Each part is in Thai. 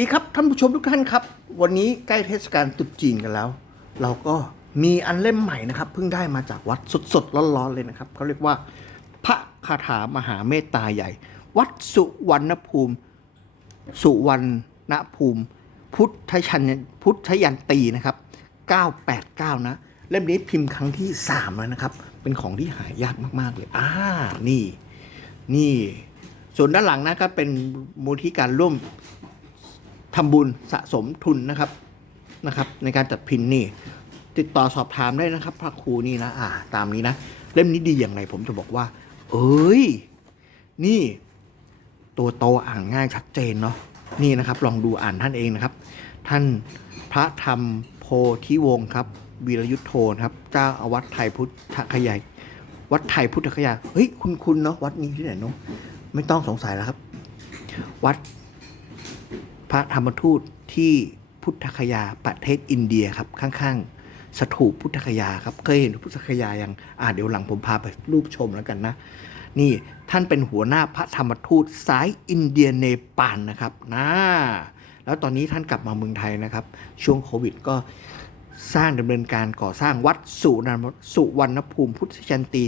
ดีครับท่านผู้ชมทุกท่านครับ วันนี้ใกล้เทศกาลตรุษจีนกันแล้ว เราก็มีอันเล่มใหม่นะครับเพิ่งได้มาจากวัดสดๆร้อนๆเลยนะครับเขาเรียกว่า พระคาถามหาเมตตาใหญ่ วัดสุวรรณภูมิ สุวรรณภูมิ พุทธชันพุทธยันตีนะครับ 989 นะ เล่มนี้พิมพ์ครั้งที่ 3 แล้วนะครับ เป็นของที่หายากมากๆเลยอ่านี่นี่ ส่วนด้านหลังนะก็เป็นมูลที่การร่วม ทำบุญสะสมทุนนะครับนะครับ ในการจัดพิมพ์นี่ ติดต่อสอบถามได้นะครับ พระครูนี่นะอ่า ตามนี้นะ เล่มนี้ดีอย่างไรผมจะบอกว่า เอ้ย นี่ ตัวโตอ่านง่ายชัดเจนเนาะนี่นะครับ ลองดูอ่านท่านเองนะครับ ท่านพระธรรมโพธิวงศ์ครับวีรยุทธโทนะครับ เจ้าอาวัดไทยพุทธคยายวัดไทยพุทธคยา เฮ้ย คุณคุณเนาะวัดนี้ที่ไหนเนาะไม่ต้องสงสัยแล้วครับ วัด พระธรรมทูตที่พุทธคยาประเทศอินเดียครับข้างๆ สถูปพุทธคยาครับเคยเห็นพุทธคยายังอ่าเดี๋ยวหลังผมพาไปรูปชมแล้วกันนะ นี่ท่านเป็นหัวหน้าพระธรรมทูตสายอินเดียเนปาลนะครับนะแล้วตอนนี้ท่านกลับมาเมืองไทยนะครับ ช่วงโควิดก็สร้างดำเนินการก่อสร้างวัดสุนรสุวรรณภูมิพุทธชันตี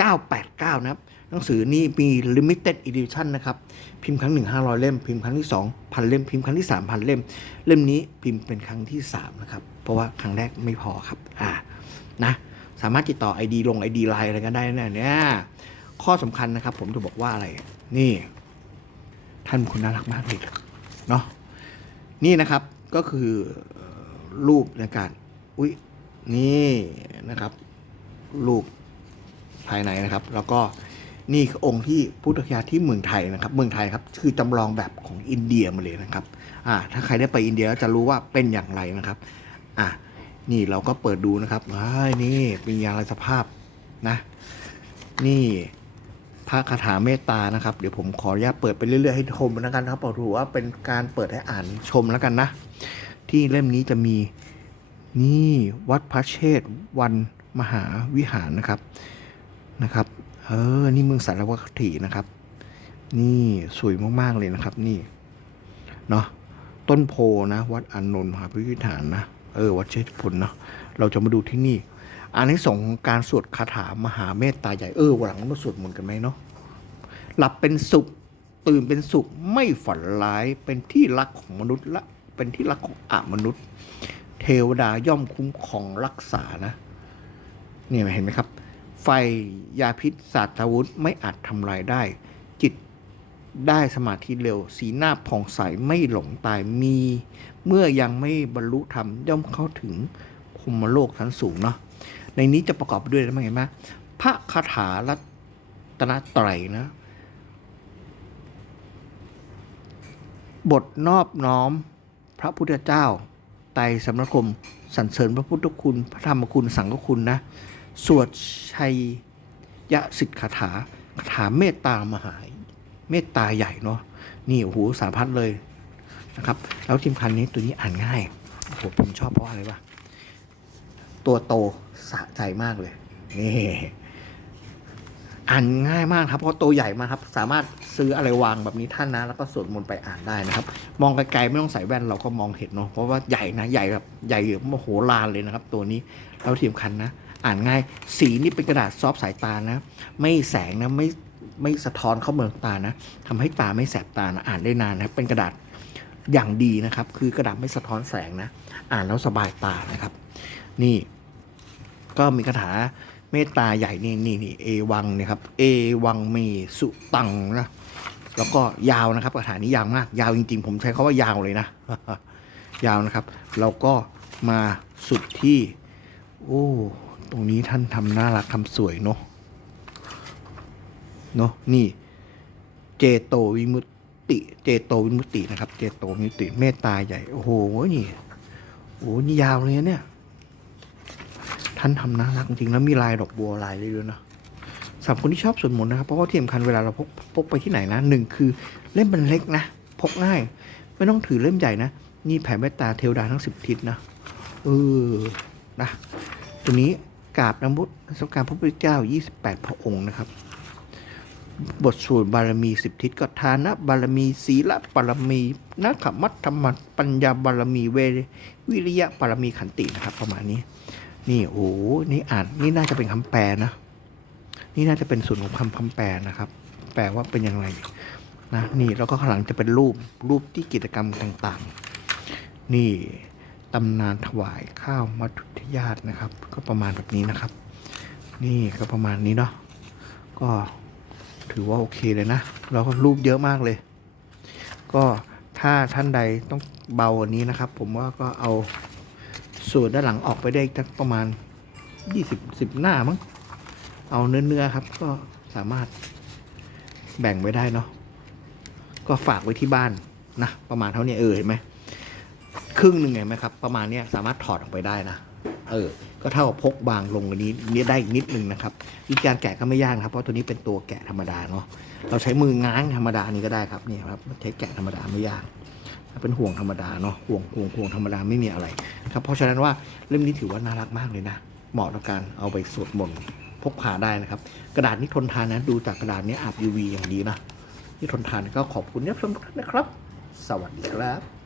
989 นะครับ หนังสือนี่มี limited edition นะครับ พิมพ์ครั้งหนึ่ง500เล่ม พิมพ์ครั้งที่2พันเล่ม พิมพ์ครั้งที่3พันเล่ม เล่มนี้พิมพ์เป็นครั้งที่3นะครับ เพราะว่าครั้งแรกไม่พอครับ อ่า นะ สามารถติดต่อ ID ลง ID ไลน์อะไรกันได้นะเนี่ย ข้อสำคัญนะครับผมจะบอกว่าอะไร นี่ ท่านคุณน่ารักมากเลยเนาะ นี่นะครับ ก็คือเอ่อรูปในการ อุ้ยนี่นะครับ รูป ภายในนะครับ แล้วก็นี่คือองค์ที่พุทธคยาที่เมืองไทยนะครับ เมืองไทยครับคือจำลองแบบของอินเดียมาเลยนะครับอ่าถ้าใครได้ไปอินเดียจะรู้ว่าเป็นอย่างไรนะครับอะนี่เราก็เปิดดูนะครับเฮ้ยนี่มียาลายสภาพนะ นี่พระคาถาเมตตานะครับ เดี๋ยวผมขออนุญาตเปิดไปเรื่อยๆให้ชมแล้วกันครับบอถือว่าเป็นการเปิดให้อ่านชมแล้วกันนะ ที่เล่มนี้จะมีนี่วัดพระเชษฐวันมหาวิหารนะครับ นะครับ เออ นี่เมืองสารวัตถีนะครับ นี่สวยมากๆเลยนะครับ นี่ เนาะ ต้นโพนะ วัดอานนท์มหาพิพิธานนะ เออ วัดเชษฐพลเนาะ เราจะมาดูที่นี่ อันนี้สงของการสวดคาถามหาเมตตาใหญ่ เออวันหลังมาสวดมนต์กันไหมเนาะ หลับเป็นสุข ตื่นเป็นสุข ไม่ฝันร้าย เป็นที่รักของมนุษย์ละ เป็นที่รักของอมนุษย์ เทวดาย่อมคุ้มครองรักษานะเนี่ยเห็นไหมครับ ไฟยาพิษศาสตราวุธไม่อาจทำลายได้ จิตได้สมาธิเร็ว สีหน้าผ่องใสไม่หลงตายมี เมื่อยังไม่บรรลุธรรมย่อมเข้าถึงพรหมโลกชั้นสูงเนาะในนี้จะประกอบด้วยอะไรบ้างเห็นไหมพระคาถารัตนตรนะ บทนอบน้อมพระพุทธเจ้าไตรสำนักคมสรรเสริญพระพุทธคุณ พระธรรมคุณสังฆคุณนะ สวดชัยยะสิทธิคาถาคาถาเมตตามหาเมตตาใหญ่เนาะนี่โอ้โหสารพัดเลยนะครับ แล้วทีมพันนี้ตัวนี้อ่านง่ายโอ้โหผมชอบเพราะอะไรวะตัวโตสะใจมากเลยนี่อ่านง่ายมากครับเพราะตัวใหญ่มากครับ สามารถซื้ออะไรวางแบบนี้ท่านนะ แล้วก็สวดมนต์ไปอ่านได้นะครับ มองไกลๆไม่ต้องใส่แว่นเราก็มองเห็นเนาะเพราะว่าใหญ่นะใหญ่แบบใหญ่โมโหลานเลยนะครับ ตัวนี้แล้วทีมคันนะ อ่านง่าย สีนี่เป็นกระดาษซอฟสายตานะ ไม่แสงนะไม่ไม่สะท้อนเข้าเมืองตานะทำให้ตาไม่แสบตานะอ่านได้นานนะเป็นกระดาษอย่างดีนะครับ คือกระดาษไม่สะท้อนแสงนะ อ่านแล้วสบายตานะครับ นี่ก็มีคาถาเมตตาใหญ่นี่นี่นี่เอวังเนี่ยครับ เอวังเมสุตังนะแล้วก็ยาวนะครับคาถานี้ยาวมาก ยาวจริงๆ ผมใช้คาว่ายาวเลยนะ ยาวนะครับ เราก็มาสุดที่ โอ้ ตรงนี้ท่านทำน่ารักทำสวยเนาะเนาะนี่เจโตวิมุตติ เจโตวิมุตตินะครับ เจโตวิมุตติเมตตาใหญ่โอ้โหนี่โอ้นี่ยาวเลยเนี่ย ท่านทำน่ารักจริงแล้วมีลายดอกบัวลายเลยด้วยนะสำหรับคนที่ชอบสวดมนต์นะครับเพราะว่าที่สำคัญเวลาเราพกพกไปที่ไหนนะหนึ่งคือเล่มมันเล็กนะพกง่าย ไม่ต้องถือเล่มใหญ่นะนี่แผ่เมตตาเทวดาทั้งสิบทิศนะเออนะตัวนี้ กราบนำมุดสงการพระพุทธเจ้า 28 พระองค์นะครับ บทสวดบารมีสิบทิศก็ทานะบารมี ศีลบารมีนักขมัตธรรมปัญญาบารมีเววิริยะบารมีขันตินะครับ ประมาณนี้ นี่โอ้โหนี่อ่านนี่น่าจะเป็นคำแปลนะ นี่น่าจะเป็นส่วนของคำคำแปลนะครับ แปลว่าเป็นอย่างไรนะนี่แล้วก็ข้างหลังจะเป็นรูปรูปที่กิจกรรมต่าง ๆ นี่ ตำนานถวายข้าวมัทุทยาตนะครับ ก็ประมาณแบบนี้นะครับ นี่ก็ประมาณนี้เนาะก็ถือว่าโอเคเลยนะแล้วก็รูปเยอะมากเลย ก็ถ้าท่านใดต้องเบากว่านี้นะครับ ผมว่าก็เอาส่วนด้านหลังออกไปได้สักประมาณ 20 10 หน้ามั้งเอาเนื้อๆครับ ก็สามารถแบ่งไว้ได้เนาะก็ฝากไว้ที่บ้านนะ ประมาณเท่านี้เออเห็นไหม รึ่งหนึ่งเห็นไหมครับ ประมาณนี้สามารถถอดออกไปได้นะเออ ก็เท่ากับพกบางลงอันนี้นี่ได้อีกนิดนึงนะครับวิธีการแกะก็ไม่ยากนะครับ เพราะตัวนี้เป็นตัวแกะธรรมดาเนาะเราใช้มือง้างธรรมดานี่ก็ได้ครับนี่ครับใช้แกะธรรมดาไม่ยากเป็นห่วงธรรมดาเนาะห่วงห่วงห่วงธรรมดาไม่มีอะไรครับเพราะฉะนั้นว่าเล่มนี้ถือว่าน่ารักมากเลยนะเหมาะต่อการเอาไปสวดมนต์พกพาได้นะครับ กระดาษนี้ทนทานนะดูจากกระดาษนี้อาบ UV อย่างดีนะที่ทนทานก็ขอบคุณที่รับชมทุกท่านนะครับ สวัสดีครับ